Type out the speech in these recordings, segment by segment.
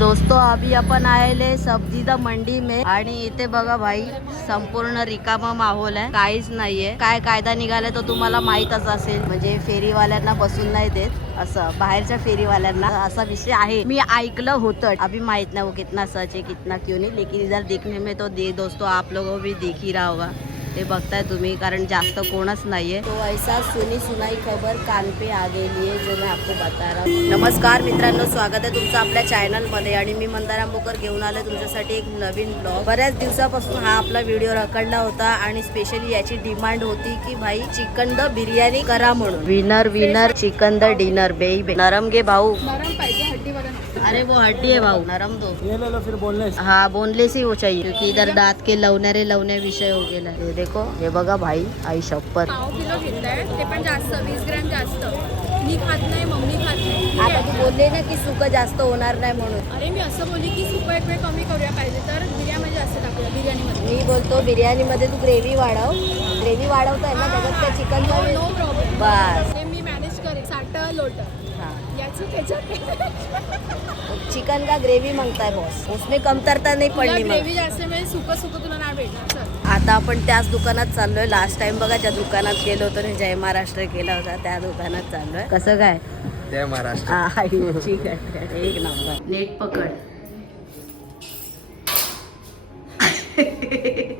दोस्तों अभी अपन आएले द मंडी में। आणि इथे बघा भाई संपूर्ण रिकामा माहोल आहे. काहीच नाहीये. काय कायदा निघालाय तो तुम्हाला माहीतच असेल. म्हणजे फेरीवाल्यांना बसून नाही देत. असं बाहेरच्या फेरीवाल्यांना असा विषय आहे. मी ऐकलं होतं. अभी माहीत नाही वो कितना सच है कितना क्यों नहीं. लेकिन इधर देखने में तो दे दोस्तों आप लोगों भी देख ही रहा होगा. ते बघताय तुम्ही कारण जास्त कोणच नाहीये. तो ऐसा सुनी सुनाई खबर कान पे आ गेली आहे जो मैं आपको बता रहा हूं. नमस्कार मित्रांनो स्वागत आहे तुमचं आपल्या चॅनलमध्ये आणि मी मंदारा मोकर घेऊन आले तुमच्यासाठी एक नवीन ब्लॉग बऱ्याच दिवसापासून हा आपला व्हिडिओ रखडला होता आणि स्पेशली याची डिमांड होती की भाई चिकन द बिर्याणी करा म्हणून. Winner winner chicken the dinner baby नरम घे भाऊ. नरम पाहिजे हड्डी वाला अरे वो हड्डी है भाऊ। नरम दो। ये ले लो फिर बोलने। से। हाँ बोनलेस ही वो चाहिए क्योंकि इधर दात के लवणारे लवणे विषय हो गेला हे। देखो हे बघा भाई आई शपथ पाव किलो घेतलाय ते पण जास्त वीस ग्रॅम जास्त. मी खात नाही मम्मी खात नाही. आता? तू बोलले ना की सुक जास्त होणार नाही म्हणून. अरे मी असं बोलली की सुकं एक वेळ कमी करूया पाहिजे तर बिर्याणी जास्त टाकूया बिर्याणीमध्ये. मी बोलतो बिर्याणी मध्ये तू ग्रेव्ही वाढव. ग्रेव्ही वाढवताय ना त्याच्यात त्या चिकन नो प्रॉब्लेम बस. ते मी मॅनेज करेन साठ लोट. हाँ चिकन का ग्रेव्ही मांगताय बॉस उसमें कमतरता नाही पडली मग. ग्रेव्ही जास्त मिळेल सुकं सुकं तुला नाही भेटणार. चल. आता आपण त्याच दुकानात चाललोय. लास्ट टाइम बघा ज्या दुकानात गेलो होतो आणि जय महाराष्ट्र केला होता. त्या दुकानात चाललोय. कसं काय? जय महाराष्ट्र. हा, ठीक आहे एक नंबर नेट पकड.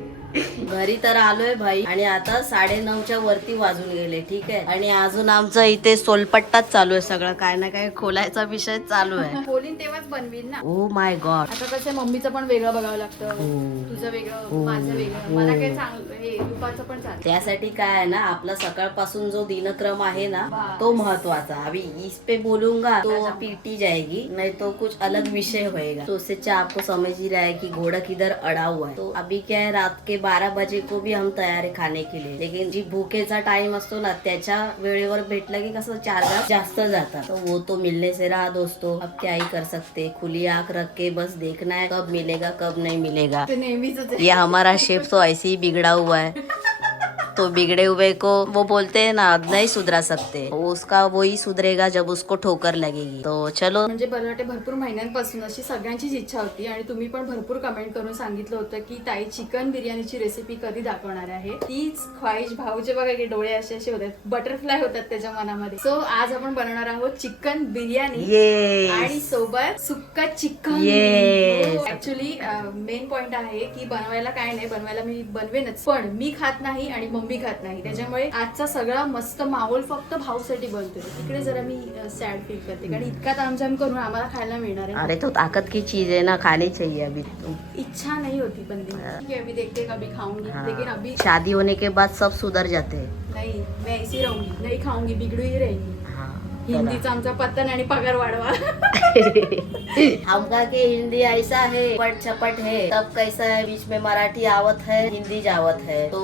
घरी तर आलोय भाई. आणि आता साडे नऊच्या वरती वाजून गेले ठीक आहे? आणि अजून आमचं इथे सोलपट्टाच चालू आहे सगळं. काय ना काय खोलायचा विषय चालू आहे. बोलीन तेव्हाच बनवीन ना. ओ माय गॉड आता कसं मम्मीचं पण वेगळं बघावं लागतं. हो. तुझं वेगळं हो. माझं वेगळं. मला काय चांगलं हे दुपारचं पण चालतं. त्यासाठी काय आहे ना आपला सकाळपासून जो दिनक्रम आहे ना. तो महत्त्वाचा अभी इस पे बोलूंगा तो पीटी जाएगी नहीं तो कुछ अलग विषय होएगा. तो उससे आपको समझ ही रहा है कि घोड़ा किधर अड़ा हुआ है. तो अभी क्या है रात के बारह बजे को भी हम तैयार है खाने के लिए. लेकिन जी भूकेचा टाइम असतो ना त्याच्या वेळेवर भेटलं की कसं चार घास जास्त जातात. तो वो तो मिलने से रहा दोस्तों. अब क्या ही कर सकते? खुली आंख रख के बस देखना है कब मिलेगा कब नहीं मिलेगा. ये हमारा शेफ तो ऐसे ही बिगड़ा हुआ है. तो बिगड़े हुए को वो बोलते हैं ना नहीं सुधरा सकते। वो उसका वही सुधरेगा जब उसको ठोकर लगेगी। तो चलो। म्हणजे भरपूर महिन्यांपासून अशी सगळ्यांचीच इच्छा होती आणि तुम्ही पण भरपूर कमेंट करून सांगितलं होतं की ताई चिकन बिर्याणीची रेसिपी कधी दाखवणार आहे? तीच ख्वाहिश भाऊचे बघा की डोळे असे असे होतात बटरफ्लाय होतात त्याच्या मनामध्ये. सो आज आपण बनवणार आहोत चिकन बिर्याणी. ये आणि सोबत सुक्का चिकन. ऍक्च्युली मेन पॉइंट आहे की बनवायला काय नाही बनवायला मी बनवेनच. पण मी खात नाही आणि मम्मी खात नाही. त्याच्यामुळे आजचा सगळा मस्त माहोल फक्त भाऊसाठी बनतोय. तिकडे जरा मी सॅड फील करते. कारण इतका तामझाम करून आम्हाला खायला मिळणार आहे. अरे तो ताकत की चीज है ना खानी चाहिए अभी तो. इच्छा नहीं होती बंदी है. अभी देखते कभी खाऊंगी। लेकिन अभी शादी होने के बाद सब सुधर जाते. हैं नहीं मैं ऐसी रहूंगी. नहीं खाऊंगी बिगड़ू ही रहेंगी. हिंदीचा आमचा पत्तन आणि पगार वाढवा. हमका के हिंदी ऐसा है पट छपट है तब कैसा है बीच में मराठी आवत है हिंदी जावत है. तो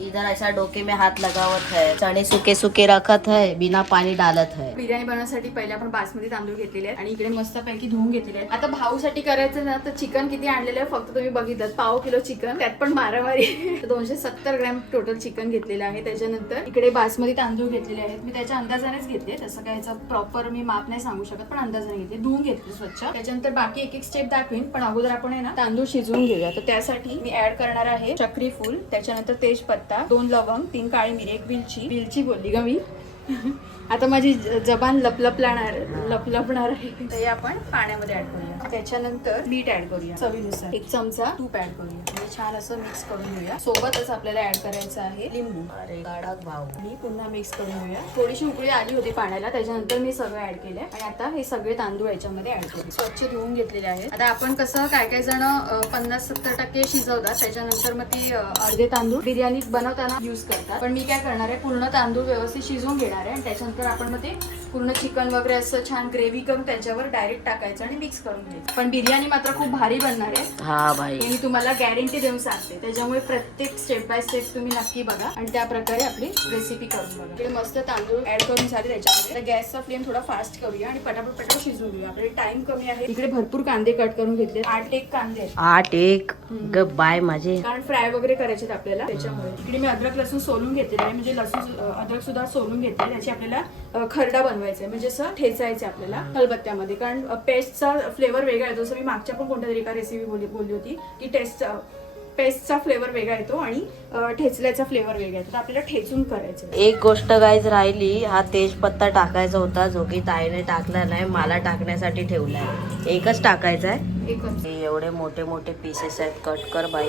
इधर ऐसा डोके में हाथ लगावत है चने सुके सुके रखत है बिना पानी डालत है. बिर्याणी बनवण्यासाठी पहिले आपण बासमती तांदूळ घेतलेले आहेत आणि इकडे मस्त पैकी धुवून घेतलेले आहेत. आता भाऊसाठी करायचं ना तर चिकन किती आणलेलं आहे फक्त तुम्ही बघितलं. पाव किलो चिकन त्यात पण मारामारी. दोनशे सत्तर ग्रॅम टोटल चिकन घेतलेलं आहे. त्याच्यानंतर इकडे बासमती तांदूळ घेतलेले आहेत. मी त्याच्या अंदाजानेच घेतले तसं काय प्रॉपर मी माप नाही सांगू शकत पण अंदाजाने घेते धुवून घेतले स्वच्छ. त्याच्यानंतर बाकी एक एक स्टेप दाखवीन पण अगोदर आपण आहे ना तांदूळ शिजवून घेऊया. तर त्यासाठी मी ऍड करणार आहे चक्री फूल त्याच्यानंतर तेजपत्ता दोन लवंग तीन काळी मिरी एक विलची. विलची बोलली ग मी? आता माझी जबान लपलपलाणार लपलपणार आहे. तर हे आपण पाण्यामध्ये ऍड करूया. त्याच्यानंतर मीठ ऍड करूया. चवीनुसार. एक चमचा तूप ऍड करूया. आणि छान असं मिक्स करून घेऊया. सोबतच आपल्याला ऍड करायचं आहे लिंबू. अरे कडक भाव आणि पुन्हा मिक्स करून घेऊया. थोडीशी उकळी आली होती पाण्याला त्याच्यानंतर मी सगळं ऍड केलंय. आणि आता हे सगळे तांदूळ याच्यामध्ये ऍड करू स्वच्छ धुवून घेतलेले आहेत. आता आपण कसं काय काय जण पन्नास सत्तर टक्के शिजवतात त्याच्यानंतर मग ती अर्धे तांदूळ. बिर्याणी बनवताना युज करतात. पण मी काय करणार आहे पूर्ण तांदूळ व्यवस्थित शिजवून घेणार आहे आणि त्याच्यानंतर आपण मग ते पूर्ण चिकन वगैरे असं छान ग्रेव्ही करून त्याच्यावर डायरेक्ट टाकायचं आणि मिक्स करून घ्यायचं. पण बिर्याणी मात्र खूप भारी बनणार आहे. हा भाई हे मी तुम्हाला गॅरंटी देऊन सांगते. त्याच्यामुळे प्रत्येक स्टेप बाय स्टेप तुम्ही नक्की बघा आणि त्या प्रकारे आपली रेसिपी करून बघा. इकडे मस्त तांदूळ ऍड करून झाले त्याच्यामध्ये. गॅसचा फ्लेम थोडा फास्ट करूया आणि पटापट पटापट शिजवून घेऊया आपले टाइम कमी आहे इकडे भरपूर कांदे कट करून घेतले आठ एक कांदे आहेत. आठ एक? ग बाय माझे. कारण फ्राय वगैरे करायचे आहेत आपल्याला त्याच्यामुळे. इकडे मी अद्रक लसूण सोलून घेतलेले आहे. म्हणजे लसूण अ, अद्रक सुद्धा सोलून घेतले त्याची आपल्याला खरडा बनवायचा आहे. म्हणजे असं ठेचायचं आहे आपल्याला खलबत्त्यामध्ये कारण पेस्टचा फ्लेवर वेगळा येतो. जसं मी मागच्या पण कोणत्या तरी एका रेसिपी बोलली बोलली होती की टेस्ट पेस्टचा फ्लेवर वेगळा येतो आणि ठेचल्याचा फ्लेवर वेगळा येतो. तर आपल्याला ठेचून करायचं आहे. एक गोष्ट गाईज राहिली हा तेजपत्ता टाकायचा होता. जो की ताईने टाकला नाही मला टाकण्यासाठी ठेवलाय एकच टाकायचा आहे. एकच हे एवढे मोठे मोठे पीसेस आहेत. कट कर बाई.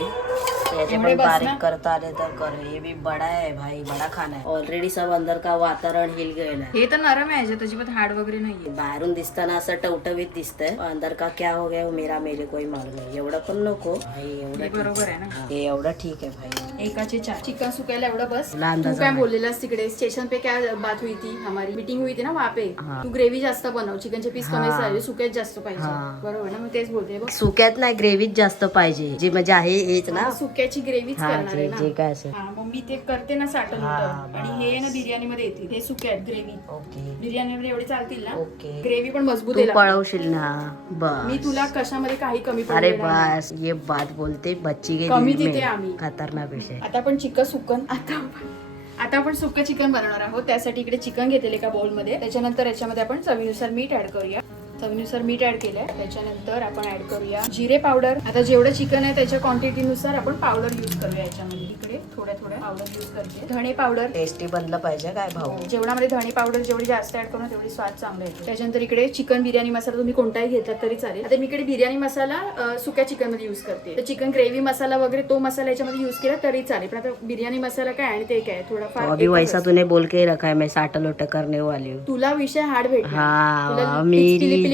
याचे पण बारीक? करता आले तर कर. ये भी बड़ा है भाई. बड़ा खाना है ऑलरेडी सब अंदर का वातावरण हिल गेला हे तर नरम आहे. याच्यात अजिबात हाड वगैरे नाहीये. बाहेरून दिसताना असं टवटवीत दिसतंय. पण अंदर का क्या हो गया वो मेरा मेरे कोई मालूम नाही. एवढं पण नको. भाई हे एवढं बरोबर आहे ना. आहे. हे एवढं ठीक आहे भाई. एकाचे चार. चिकन सुकायला एवढं बस. तू काय नाही. बोललेलास तिकडे? स्टेशन पे काय बात हुई थी? हमारी मीटिंग हुई थी ना वहाँ पे. हाँ. तू ग्रेव्ही जास्त बनव. चिकनचे पीस कमी हाँ. सुक्यात जास्त पाहिजे. हाँ. बरोबर ना? मग तेच बघ सुक्यात नाही ग्रेव्हीत जास्त पाहिजे. जे म्हणजे आहे हेच ना. सुक्याची ग्रेव्हीच हा करणार आहे जे जे ना काय असेल हा मग मी ते करते ना साठवून हा, आणि हे ना बिर्याणी मध्ये येतील. हे सुक्यात ग्रेव्ही. ओके. बिर्याणी मध्ये एवढे चालतील ना. ओके. ग्रेव्ही पण मजबूत तू. पळवशील ना. मी बस तुला कशामध्ये काही कमी पडू अरे देणार नाही. बस. ये बात बोलते. बच्ची के कमी दिल तिथे में आम्ही. खतरनाक विषय आता आपण चिकन सुकन. आता आपण आता आपण सुक्क चिकन बनवणार आहोत. त्यासाठी इकडे चिकन घेतलेले एका bowl मध्ये. त्याच्यानंतर याच्यामध्ये आपण चवीनुसार मीठ ऍड करूया. चवीनुसार मीठ ऍड केलंय. त्याच्यानंतर आपण ऍड करूया जिरे पावडर आता जेवढं चिकन आहे त्याच्या क्वांटिटीनुसार आपण पावडर युज करूया याच्यामध्ये. इकडे थोड्या थोड्या पावडर युज करते. धणे पावडर टेस्टी बनलं पाहिजे काय भाऊ? जेवणामध्ये धणे पावडर जेवढी जास्त ऍड करू तेवढी स्वाद चांगला येतो. त्याच्यानंतर इकडे चिकन बिर्याणी मसाला तुम्ही कोणताही घेतलात तरी चालेल. आता मी इकडे बिर्याणी मसाला सुक्या चिकनमध्ये युज करते. तर चिकन ग्रेव्ही मसाला वगैरे तो मसाला याच्यामध्ये युज केला तरी चालेल. पण आता बिर्याणी मसाला काय आणि ते काय? थोडाफार अभी वैसा. तूने बोल के ही रखा है मैं साटल लोट करने वाली हूँ. तुला विषय हार्ड भेटणार हा,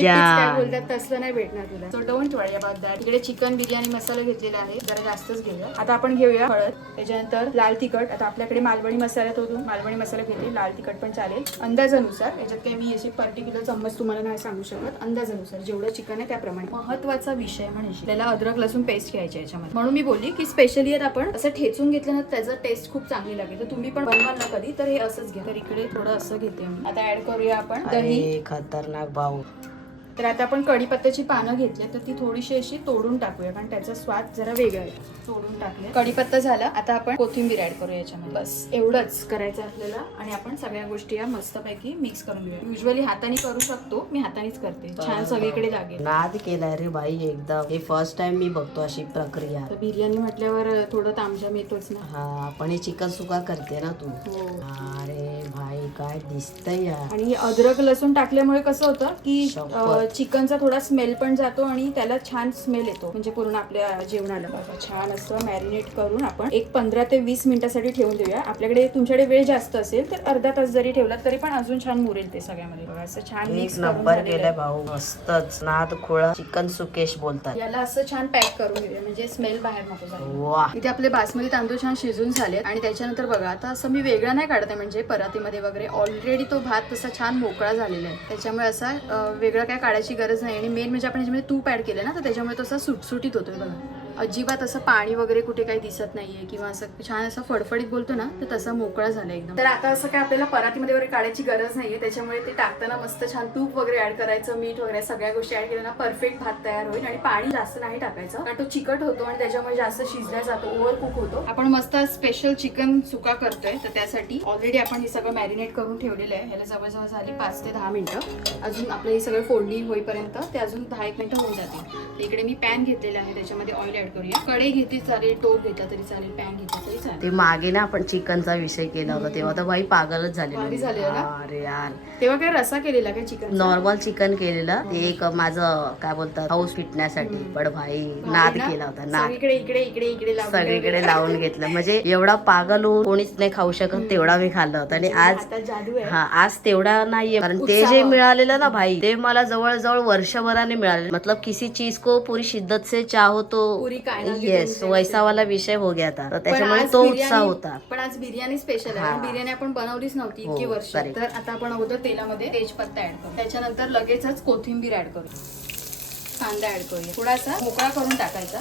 काय बोलतात तसलं नाही भेटणार तुला. So don't worry about that इकडे चिकन बिर्याणी मसाला घेतलेला आहे. जरा जास्तच घेऊया. आता आपण घेऊया हळद. त्याच्यानंतर लाल तिखट. आता आपल्याकडे मालवणी मसाला तो मालवणी मसाला घेते लाल तिखट पण चालेल. अंदाजानुसार याच्यात काही मी अशी पर्टिक्युलर चम्मच तुम्हाला नाही सांगू शकत. अंदाजानुसार जेवढं चिकन आहे त्याप्रमाणे. महत्त्वाचा विषय म्हणजे त्याला अद्रक लसूण पेस्ट घ्यायची आहे याच्यामध्ये. म्हणून मी बोलली की स्पेशली आपण असं ठेचून घेतलं ना त्याचं टेस्ट खूप चांगली लागेल. तर तुम्ही पण बनवाल ना कधी तर हे असंच घ्या. तर इकडे थोडं असं घेते आता ऍड करूया आपण. दही. खतरनाक भाऊ. तर आता आपण कढीपत्त्याची पानं घेतली तर ती थोडीशी अशी तोडून टाकूया कारण त्याचा स्वाद जरा वेगळा आहे. तोडून टाकले. कढीपत्ता झाला आता आपण कोथिंबीर ऍड करूया याच्यामध्ये. बस. एवढंच करायचं आपल्याला आणि आपण सगळ्या गोष्टी या मस्तपैकी मिक्स करून घेऊया. युजली हाताने करू शकतो मी हातानेच करते. छान सगळीकडे लागेल नाद केलाय रे भाई एकदम. हे फर्स्ट टाइम मी बघतो अशी प्रक्रिया. तर बिर्याणी म्हटल्यावर थोडं तामझाम येतोच ना? हा पण हे चिकन सुका करते ना तू. हो. अरे भाई काय दिसतंय यार. आणि अद्रक लसूण टाकल्यामुळे कसं होतं की. अं, चिकनचा थोडा स्मेल पण जातो आणि त्याला छान स्मेल येतो. म्हणजे पूर्ण आपल्या जेवणाला बघा, छान असं मॅरिनेट करून आपण एक पंधरा ते वीस मिनिटासाठी ठेवून देऊया. आपल्याकडे तुमच्याकडे वेळ जास्त असेल तर अर्धा तास जरी ठेवला तरी पण अजून छान मुरेल ते सगळ्यामध्ये. बघा असं छान मिक्स नंबर आहे. भाऊ. मस्तच. नाद खोळा. चिकन सुकेश बोलतात. याला असं छान पॅक करून घेऊया म्हणजे स्मेल बाहेर नको जायला वा इथे आपले बासमती तांदूळ छान शिजून झाले आणि त्याच्यानंतर बघा आता असं मी वेगळा नाही काढत आहे. म्हणजे परातीमध्ये वगैरे ऑलरेडी तो भात तसा छान मोकळा झालेला आहे. त्याच्यामुळे असा अं, वेगळं काय काढायची गरज नाही. आणि मेन म्हणजे आपण याच्यामध्ये तूप ॲड केलं ना तर त्याच्यामुळे तसा सुटसुटीत होतोय बघा. अजिबात असं पाणी वगैरे कुठे काही दिसत नाहीये किंवा असं छान असं फडफडीत बोलतो ना तर तसा मोकळा झाला एकदम. तर आता असं काय आपल्याला परातीमध्ये वगैरे काढायची गरज नाहीये त्याच्यामुळे ते टाकताना मस्त छान तूप वगैरे ऍड करायचं मीठ वगैरे सगळ्या गोष्टी ऍड केल्या ना परफेक्ट भात तयार होईल आणि पाणी जास्त नाही टाकायचं. कारण तो चिकट होतो आणि त्याच्यामुळे जास्त शिजल्या जातो ओव्हर कुक होतो. आपण मस्त स्पेशल चिकन सुका करतोय तर त्यासाठी ऑलरेडी आपण हे सगळं मॅरिनेट करून ठेवलेलं आहे. ह्याला जवळजवळ झाली पाच ते दहा मिनिटं. अजून आपलं हे सगळं फोडणी होईपर्यंत ते अजून दहा एक मिनिटं होऊन जातील. इकडे मी पॅन घेतलेलं आहे त्याच्यामध्ये ऑइल करूया. घेतली चालेल टोप घेतला तरी चालेल पॅन घेतला तरी चालेल. ते मागे ना आपण चिकनचा विषय केला होता तेव्हा तर भाई पागलच झालेली झालेलं ना? अरे यार. तेव्हा काय रसा केलेला काय चिकन नॉर्मल चिकन केलेलं. ते एक माझं काय बोलतात हाऊस फिटण्यासाठी. पण भाई नाद केला होता नाद. सगळीकडे इकडे इकडे इकडे लावून सगळीकडे. लावून घेतलं. म्हणजे एवढा पागल होऊन कोणीच नाही खाऊ शकत तेवढा मी खाल्लं होतं. आणि आज जादू आहे. हा आज तेवढा नाहीये. कारण ते. जे मिळालेलं ना भाई ते मला जवळजवळ वर्षभराने मिळाले मतलब किसी चीज को पूरी शिद्दत से चाहो तो पुरी कायनात येस घेऊन वैसा वाला विषय हो गया पण त्याच्यामुळे आज तो उत्साह होता. पण आज बिर्याणी स्पेशल आहे. बिर्याणी आपण बनवलीच नव्हती हो, इतकी वर्ष. तर आता आपण अगोदर तेलामध्ये तेजपत्ता ऍड करू. त्याच्यानंतर लगेचच कोथिंबीर ऍड करू. कांदा ऍड करूया. थोडासा मोकळा करून टाकायचा.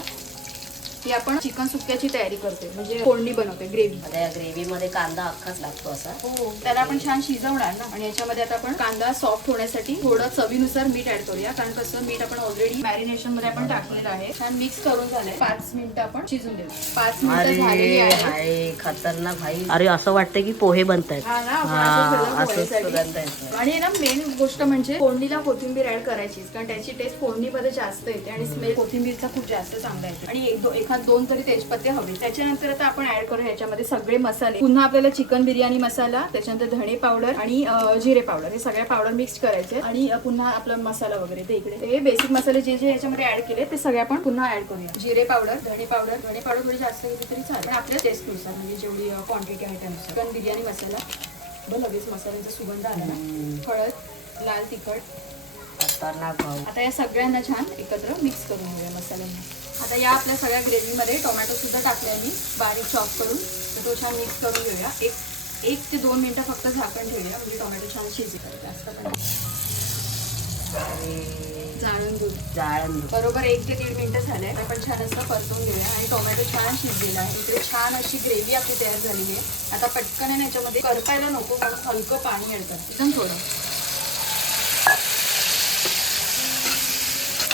ही आपण चिकन सुक्याची तयारी करते म्हणजे फोडणी बनवते ग्रेव्ही आता या ग्रेव्ही मध्ये कांदा अख्खाच लागतो असा. हो त्याला आपण छान शिजवणार ना. आणि याच्यामध्ये आता आपण कांदा सॉफ्ट होण्यासाठी थोडं चवीनुसार मीठ ऍड करूया. कारण कसं मीठ आपण ऑलरेडी मॅरिनेशनमध्ये आपण टाकलेलं आहे. छान मिक्स करून झालंय. पाच मिनिटं आपण शिजून देऊ. पाच मिनिटं झालेली अरे आहे. हाय, खतरनाक भाई. अरे असं वाटतं की पोहे बनतायत. हा ना आपण असंच केलं असंच पोळ्यासाठी. सुगंध येतोय. आणि ना मेन गोष्ट म्हणजे फोडणीला कोथिंबीर ऍड करायचीच. कारण त्याची टेस्ट फोडणीमध्ये जास्त येते आणि स्मेल कोथिंबीरचा खूप जास्त चांगला येते. आणि एक दो एखाद दोन तरी तेजपत्ते हवे. त्याच्यानंतर आता आपण ऍड करू ह्याच्यामध्ये सगळे मसाले. पुन्हा आपल्याला चिकन बिर्याणी मसाला त्याच्यानंतर धणे पावडर आणि जिरे पावडर. हे सगळे पावडर मिक्स करायचे आणि पुन्हा आपला मसाला वगैरे ते इकडे. हे बेसिक मसाले जे जे याच्यामध्ये ऍड केले ते सगळे आपण पुन्हा ऍड करूया. जिरे पावडर धणे पावडर. धणे पावडर थोडी जास्त घेतली तरी चालेल. आपल्या टेस्टनुसार म्हणजे जेवढी क्वांटिटी आहे त्यानुसार. चिकन बिर्याणी मसाला. बघ लगेच मसाल्यांचा सुगंध आला ना. हळद लाल तिखट. आता या सगळ्यांना छान एकत्र मिक्स करून घेऊया मसाल्यांना. आता या आपल्या सगळ्या ग्रेव्हीमध्ये टोमॅटो सुद्धा टाकलाय मी बारीक चॉप करून. तर तो छान मिक्स करून घेऊया. एक एक ते दोन मिनिटं फक्त झाकण ठेवूया म्हणजे टोमॅटो छान शिजेल जास्त जाळण बरोबर एक ते दीड मिनिटं झाले आपण छान असं परतून घेऊया. आणि टोमॅटो छान शिजलेला आहे. इकडे छान अशी ग्रेव्ही आपली तयार झालेली आहे. आता पटकन याच्यामध्ये करपायला नको म्हणून हलकं पाणी करते एकदम थोडं.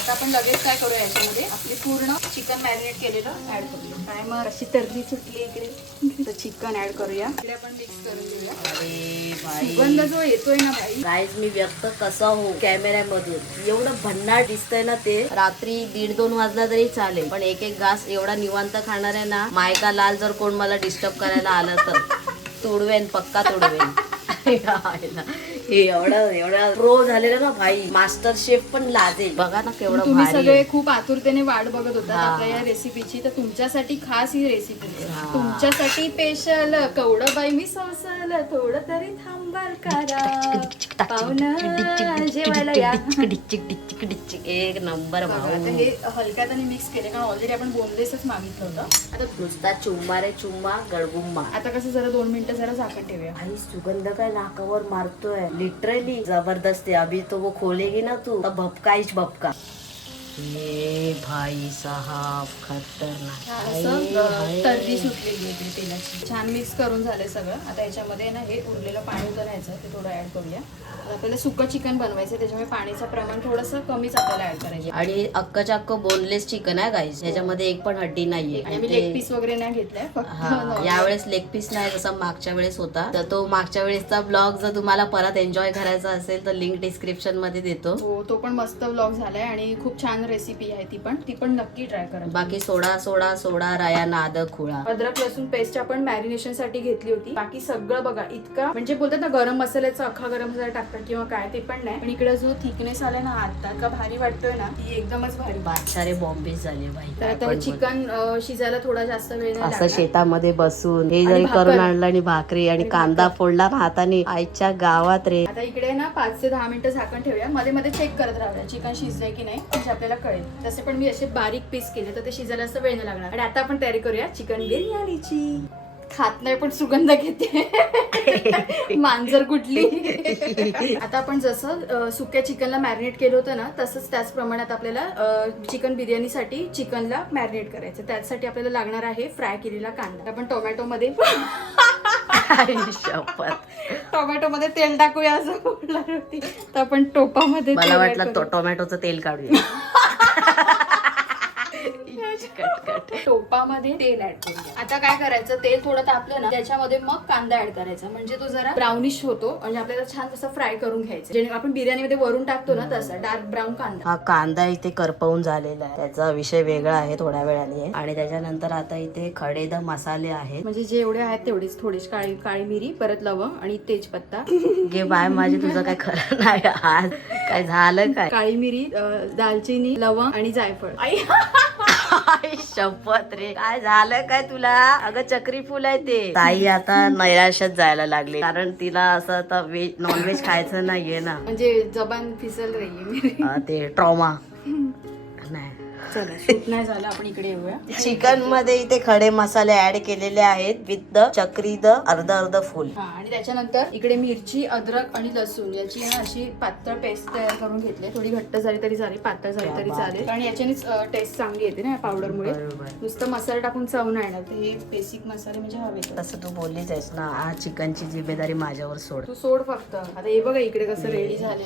आता आपण लगेच काय करूया याच्यामध्ये? आपली पूर्ण चिकन मॅरिनेट केलेलं ऍड करूया. काय मग? अशी तर्री सुटली इकडे. तर चिकन ऍड करूया. इकडे आपण मिक्स करून घेऊया. अरे सुगंध जो येतोय ना भाई गाईज मी व्यक्त कसा हो कॅमेऱ्यामधून एवढं भन्नाट दिसतंय ना ते. रात्री दीड दोन वाजला तरी चालेल. पण एक एक घास एवढा निवांत खाणार आहे ना मायका लाल जर कोण मला डिस्टर्ब करायला आलं तर. तुडवेन पक्का तुडवेन. हे एवढं एवढं. प्रो झालेलं ना भाई. मास्टर शेफ पण लाजेल. बघा ना केवढं तुम्ही भारी. सगळे आहे. खूप आतुरतेने वाट बघत होता. हा. आपल्या या रेसिपीची तर तुमच्यासाठी खास ही रेसिपी हा. तुमच्यासाठी स्पेशल कवडं बाई मी संसल. थोडं तरी थांबाल करा एक नंबर बघा, आता भाऊ हे हलक्यात आणि मिक्स केले कारण ऑलरेडी आपण बोनलेसच मागितलं होतं. आता नुसता चुम्मा रे चुम्मा गडगुम्मा आता कसं जरा दोन मिनिटं जरा ठेवूया. सुगंध काय नाकावर मारतोय? लिटरली जबरदस्त. अभी तो वो खोलेगी ना तू. भपका हिच भपका. ये भाई साहब खतरनाक. तर्री सुटलेली आहे इकडे तेलाची. छान मिक्स करून झाले सगळं. आता याच्यामध्ये ना हे उरलेलं पाणी उतरायचं ते थोडं ऍड करूया. आपल्याला सुकं चिकन बनवायचं त्याच्यामुळे पाण्याचं प्रमाण थोडंसं कमीच आपल्याला ऍड करायचे आणि अक्क बोनलेस चिकन आहे गाईस याच्यामध्ये एक पण हड्डी नाहीये. आणि मी लेग पीस वगैरे नाही घेतलाय फक्त हा. यावेळेस लेग पीस नाही जसा मागच्या वेळेस होता. तर तो मागच्या वेळेसचा ब्लॉग जर तुम्हाला परत एन्जॉय करायचा असेल तर लिंक डिस्क्रिप्शनमध्ये देतो. हो तो पण मस्त व्लॉग झालाय आणि खूप छान रेसिपी आहे ती पण. ती पण नक्की ट्राय करा बाकी सोडा सोडा सोडा राया नाद खुळा. अद्रक लसूण पेस्ट आपण मॅरिनेशनसाठी घेतली होती. बाकी सगळं बघा इतका म्हणजे बोलतात ना गरम मसाल्याचा अख्खा गरम मसाला टाकतात किंवा काय ते पण नाही. पण इकडे जो थिकनेस आलाय ना आता का भारी वाटतोय ना ती एकदमच भारी. बादशारे बॉम्बेच झाले भाई तर आता. चिकन शिजायला थोडा जास्त वेळ नाही असं लागणार. शेतामध्ये बसून हे जरी भाकर. करून आणलं आणि भाकरी आणि आणि कांदा. फोडला ना हाताने आईच्या गावात रे. आता इकडे ना पाच ते दहा मिनिटं झाकण ठेवूया. मध्ये मध्ये चेक करत राहूया चिकन शिजलंय की नाही. म्हणजे आपल्याला कळेल. तसे पण मी असे बारीक पीस केले तर ते शिजायला असं वेळ नाही लागणार. आणि आता आपण तयारी करूया चिकन बिर्याणीची. खात नाही पण सुगंध घेते. मांजर कुठली? आता आपण जसं सुक्या चिकनला मॅरिनेट केलं होतं ना तसंच त्याच प्रमाणात आपल्याला चिकन बिर्याणीसाठी चिकनला मॅरिनेट करायचं. त्यासाठी आपल्याला लागणार आहे फ्राय केलेला कांदा. आपण टोमॅटो मध्ये आई शपथ. टोमॅटो मध्ये तेल टाकूया असं बोलणार होती. तर आपण टोपामध्ये मला वाटलं. टोमॅटोचं तेल काढूया. Cut cut. टोपामध्ये तेल ऍड करूया आता काय करायचं? तेल थोडं तापलं ना त्याच्यामध्ये मग कांदा ऍड करायचा. म्हणजे तो जरा ब्राउनिश होतो म्हणजे आपल्याला छान तसं फ्राय करून घ्यायचं. जेणे आपण बिर्याणीमध्ये वरून टाकतो ना तसा डार्क ब्राऊन कांदा. हा कांदा इथे करपवून झालेला आहे. त्याचा विषय वेगळा आहे थोड्या वेळाने. आणि त्याच्यानंतर आता इथे खडेद मसाले आहेत. म्हणजे जेवढे आहेत तेवढीच थोडीशी काळी काळी मिरी परत लवंग आणि तेजपत्ता. गे बाय माझे तुझं काय खरं नाही आज. काय झालं काय? काळी मिरी दालचिनी लवंग आणि जायफळ. शपथ रे काय झालं काय तुला? अगं चक्री फुल आहे ते. ताई आता नैराश्यात जायला लागली. कारण तिला असं आता व्हेज नॉनव्हेज खायचं नाहीये ना. म्हणजे जबान फिसल रही मेरी. ते ट्रॉमा नाही. चला शूट नाही झालं आपण इकडे येऊया. चिकनमध्ये इथे खडे मसाले ऍड केलेले आहेत विथ द चक्री द अर्ध अर्ध फुल. हा आणि त्याच्यानंतर इकडे मिरची अद्रक आणि लसूण. याची ना अशी पातळ पेस्ट तयार करून घेतली थोडी घट्ट झाली तरी चालेल पातळ झाली तरी चालेल. आणि याच्यानेच टेस्ट चांगली येते ना पावडरमुळे नुसतं मसाला टाकून चव नाही येणार. हे बेसिक मसाले म्हणजे हवे तसं तू बोललीच आहेस ना आज चिकनची जिम्मेदारी माझ्यावर सोड. तू सोड फक्त. आता हे बघा इकडे कसं रेडी झाले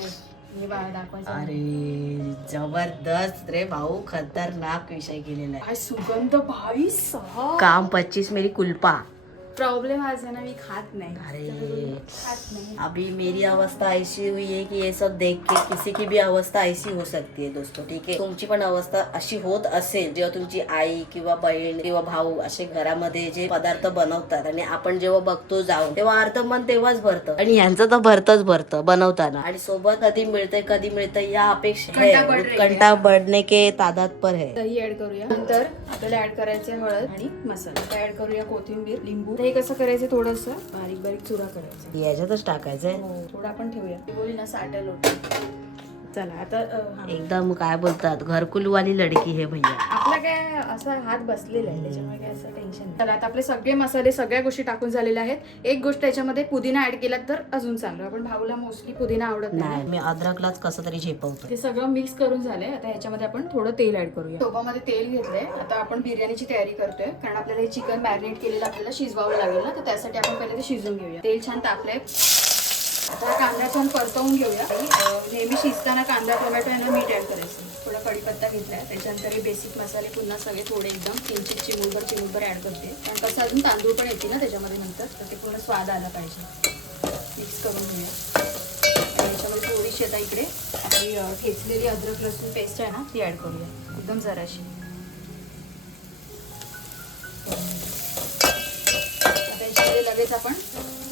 अरे जबरदस्त रे भाऊ खतरनाक विषय केलेला आहे. सुगंध भाई सहा काम पच्चीस मेरी कुल्पा प्रॉब्लेम आज आहे ना मी खात नाही. अरे खात नाही. अभी मेरी अवस्था ऐसी हुई है कि ये सब देख के किसी की भी अवस्था ऐसी हो सकती है दोस्तों ठीक आहे तुमची पण अवस्था अशी होत असेल जेव्हा तुमची आई किंवा बहीण किंवा भाऊ असे घरामध्ये जे पदार्थ बनवतात आणि आपण जेव्हा बघतो जाऊन तेव्हा अर्ध मन तेव्हाच भरतं. आणि ह्यांचं तर भरतच भरतं बनवताना. आणि सोबत कधी मिळतंय कधी मिळतंय या अपेक्षा कंटा है. बढ़ने के तादाद पर है. दही ऍड करूया. नंतर आपल्याला ऍड करायचे हळद आणि मसाला. ऍड करूया कोथिंबीर लिंबू. हे कसं करायचं थोडस? बारीक बारीक चुरा करायचा. याच्यातच टाकायचंय. हो थोडं आपण ठेवूया. बोली ना साठल होते चला आता हा. एकदम काय बोलतात घरकुलवाली लडकी हे भैया. आपला काय असा हात बसलेला आहे त्याच्यामुळे काय असं टेन्शन नाही. चला आता आपले सगळे मसाले सगळ्या गोष्टी टाकून झालेले आहेत. एक गोष्ट याच्यामध्ये पुदिना ऍड केला तर अजून चांगलं. आपण भाऊला मोस्टली पुदिना आवडत नाही. नाही मी अद्रकलाच कसं तरी झेपवतो ते सगळं मिक्स करून झालंय. आता ह्याच्यामध्ये आपण थोडं तेल ऍड करूया. टोपामध्ये तेल घेतलंय. आता आपण बिर्याणीची तयारी करतोय. कारण आपल्याला हे चिकन मॅरिनेट केलेलं आपल्याला शिजवावं लागेल ना तर त्यासाठी आपण पहिले ते शिजवून घेऊया. तेल छान तापलंय. आता कांदा छान परतवून घेऊया. आणि नेहमी शिजताना कांदा टोमॅटो यांना मीठ ॲड करायचं. थोडा कढीपत्ता आहे त्याच्यानंतर हे बेसिक मसाले पुन्हा सगळे थोडे एकदम किंचित चिमूटभर चिमूटभर ॲड करते. कारण कसं अजून तांदूळ पण येते ना त्याच्यामध्ये नंतर. तर ते पूर्ण स्वाद आला पाहिजे. मिक्स करून घेऊया. त्याच्यामध्ये थोडीशी आता इकडे आपली ठेचलेली अद्रक लसूण पेस्ट आहे ना ती ॲड करूया. एकदम जराशी. लगेच आपण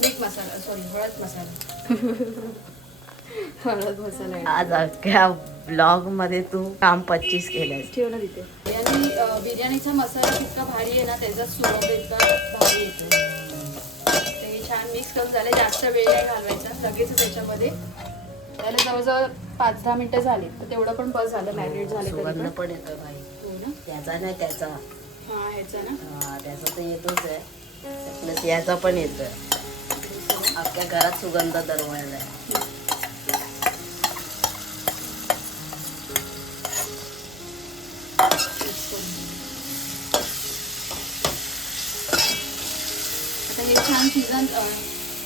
मीठ मसाला सॉरी हळद मसाला. हळद मसाला आज अख्ख्या ब्लॉगमध्ये तू काम पच्चीस ठेव ना तिथे. बिर्याणी बिर्याणीचा मसाला जितका भारी आहे ना त्याचा सुगंध इतका भारी येतो. ते छान मिक्स करून झाले जास्त वेळ नाही घालवायचा लगेचच त्याच्यामध्ये. त्याला जवळजवळ पाच दहा मिनिटं झाली तर तेवढं पण बस झालं मॅरिनेट झाले सुगंध पण येतो भाई हो ना? त्याचा नाही त्याचा. हा ह्याचा ना? त्याचा तर येतोच आहे. प्लस याचा पण येतोय अख्ख्या घरात सुगंध दरवळलाय. आता हे छान सीझन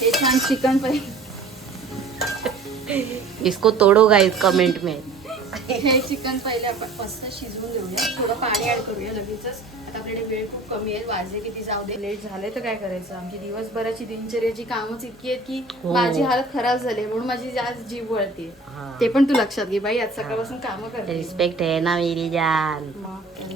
हे छान चिकन इसको तोडो गाइस कमेंट में. हे चिकन पहिले आपण मस्त शिजवून घेऊया. थोडं पाणी ऍड करूया लगेचच. आपल्याकडे वेळ खूप कमी आहे. वाजे किती जाऊ दे. लेट झाले तर काय करायचं? आमची दिवसभराची दिनचर्याची कामच इतकी आहेत की हो. माझी हालत खराब झाली म्हणून माझी आज जीव वळते. ते पण तू लक्षात घे बाई. आज सकाळपासून कामं करते. रिस्पेक्ट आहे ना मेरी जान.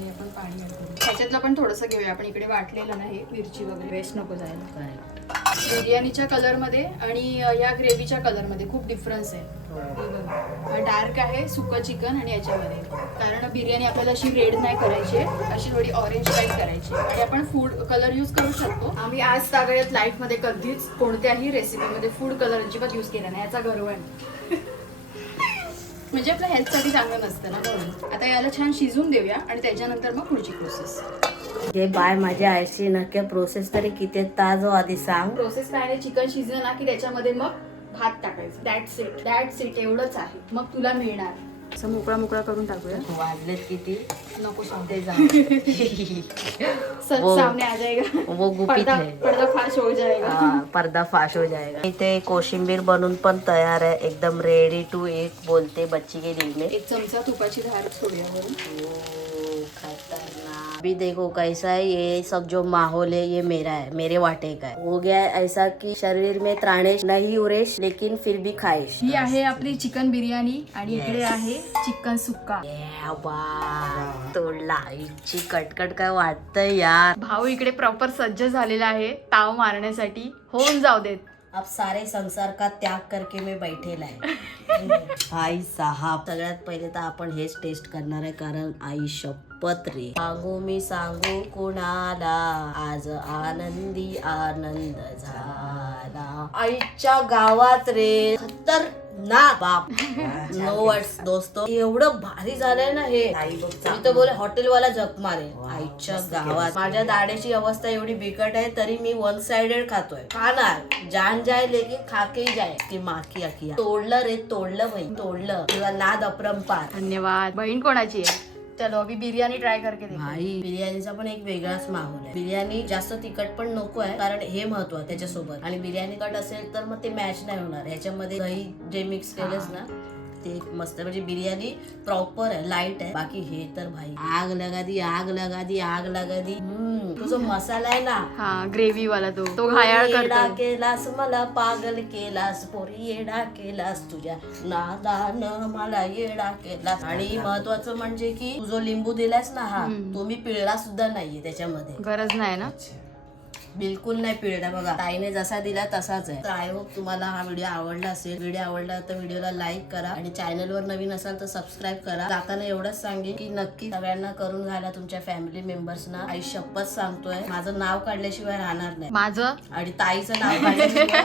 आपण पाणी. ह्याच्यातलं पण थोडंसं घेऊया. आपण इकडे वाटलेलं नाही. मिरची वगैरे. वेस्ट नको जायला. बिर्याणीच्या कलरमध्ये आणि या ग्रेव्हीच्या कलरमध्ये खूप डिफरन्स आहे. डार्क आहे सुकं चिकन आणि याच्यामध्ये. कारण बिर्याणी आपल्याला अशी रेड नाही करायची आहे, अशी थोडी ऑरेंज टाईप करायची. आणि आपण फूड कलर यूज करू शकतो. आम्ही आज तागळ्यात लाईफमध्ये कधीच कोणत्याही रेसिपीमध्ये फूड कलर अजिबात यूज केला नाही. याचा गर्व आहे. म्हणजे आपल्या हेल्थसाठी चांगलं नसतं ना म्हणून. आता याला छान शिजून देऊया आणि त्याच्यानंतर मग पुढची प्रोसेस हे बाय माझ्या आईची नक्की प्रोसेस तरी किती ताज हो आधी सांग. प्रोसेस काय नाही चिकन शिजलं ना की त्याच्यामध्ये मग भात टाकायचं. दॅट्स इट दॅट्स इट एवढंच आहे. मग तुला मिळणार. असं मोकळा मोकळा करून टाकूया. वाजलेत किती? नको सांगते वो- सामने आ जाएगा वो गुपित पर्दा है. पर्दा फाश हो जाएगा हा, पर्दा फाश हो जाएगा इथे कोशिंबीर बनून पण तयार आहे. एकदम रेडी टू एक बोलते बच्ची के दिल में. एक चमचा तुपाची धार सोडूया अभी देखो कैसा है ये सब जो माहौल है ये मेरा है मेरे वाटे का है। हो गया है ऐसा कि शरीर में त्राणेश नहीं उरेश लेकिन फिर भी खाएश। ही आहे आपली चिकन बिर्याणी आणि इकडे आहे चिकन सुक्का. बा, तोडला इच्छी कटकट काय वाटतंय यार. भाऊ इकडे प्रॉपर सज्ज झालेला आहे ताव मारण्यासाठी. होऊन जाऊ देत. अब सारे संसार का त्याग करके मैं बैठेला आहे. आई साहब सगळ्यात पहिले तर आपण हेच टेस्ट करणार आहे कारण आई शपथ रे सांगू मी सांगू कुणाला? आज आनंदी आनंद झाला. आईच्या गावात रे. खतर ना बाप नो वर्ड्स दोस्तो. एवढं भारी झालंय ना हे. मी तर बोले हॉटेलवाला जग मारे. आईच्या गावात. माझ्या दाढेची अवस्था एवढी बिकट आहे तरी मी वन साइडेड खातोय. खाणार. जान जाय लेकिन खाके जाय. की माकी अकिया तोडलं रे तोडलं भाई तोडलं. तुला नाद अपरंपार. धन्यवाद. बहीण कोणाची आहे? चलो अभी बिर्याणी ट्राय करके भाई बिर्याणीचा पण एक वेगळाच माहोल आहे. बिर्याणी जास्त तिखट पण नको आहे कारण हे महत्त्व आहे त्याच्यासोबत. आणि बिर्याणी कट असेल तर मग ते मॅच नाही होणार. याच्यामध्ये दही जे मिक्स केलंच ना ते एक मस्त म्हणजे बिर्याणी प्रॉपर आहे लाइट आहे. बाकी हे तर भाई आग लगा दी आग लगा दी आग लगा दी. हम्म, तो जो मसाला आहे ना? हा ग्रेव्ही वाला तो. तो घायाळ येडा करतो केलास मला पागल केलास पोरी येडा केलास तुझ्या नादान मला येडा केलास. आणि महत्वाचं म्हणजे की तू जो लिंबू दिलास ना हा तो मी पिळला सुद्धा नाहीये त्याच्यामध्ये. गरज नाही ना? बिलकुल नाही पिळला बघा ताईने जसा दिला तसाच आहे. तर आय होप तुम्हाला हा व्हिडिओ आवडला असेल. व्हिडिओ आवडला तर व्हिडिओला लाईक करा आणि चॅनलवर नवीन असाल तर सबस्क्राईब करा. जाताना एवढंच सांगेन की नक्की सगळ्यांना करून घाला तुमच्या फॅमिली मेंबर्सना आई शपथ सांगतोय. माझं नाव काढल्याशिवाय राहणार नाही. माझं? आणि ताईचं नाव काढल्याशिवाय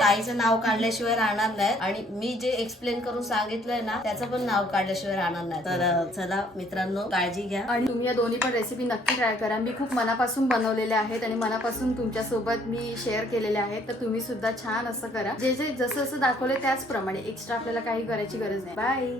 ताईचं नाव काढल्याशिवाय राहणार नाही. आणि मी जे एक्सप्लेन करून सांगितलंय ना त्याचं पण नाव काढल्याशिवाय राहणार नाही. तर चला मित्रांनो काळजी घ्या. आणि तुम्ही या दोन्ही पण रेसिपी नक्की ट्राय करा. मी खूप मनापासून बनवलेल्या आहेत आणि मनापासून तुमच्यासोबत मी शेअर केलेले आहेत तर तुम्ही सुद्धा छान असं करा. जे जे जसं जसं दाखवले त्याचप्रमाणे एक्स्ट्रा आपल्याला काही करायची गरज नाही. बाय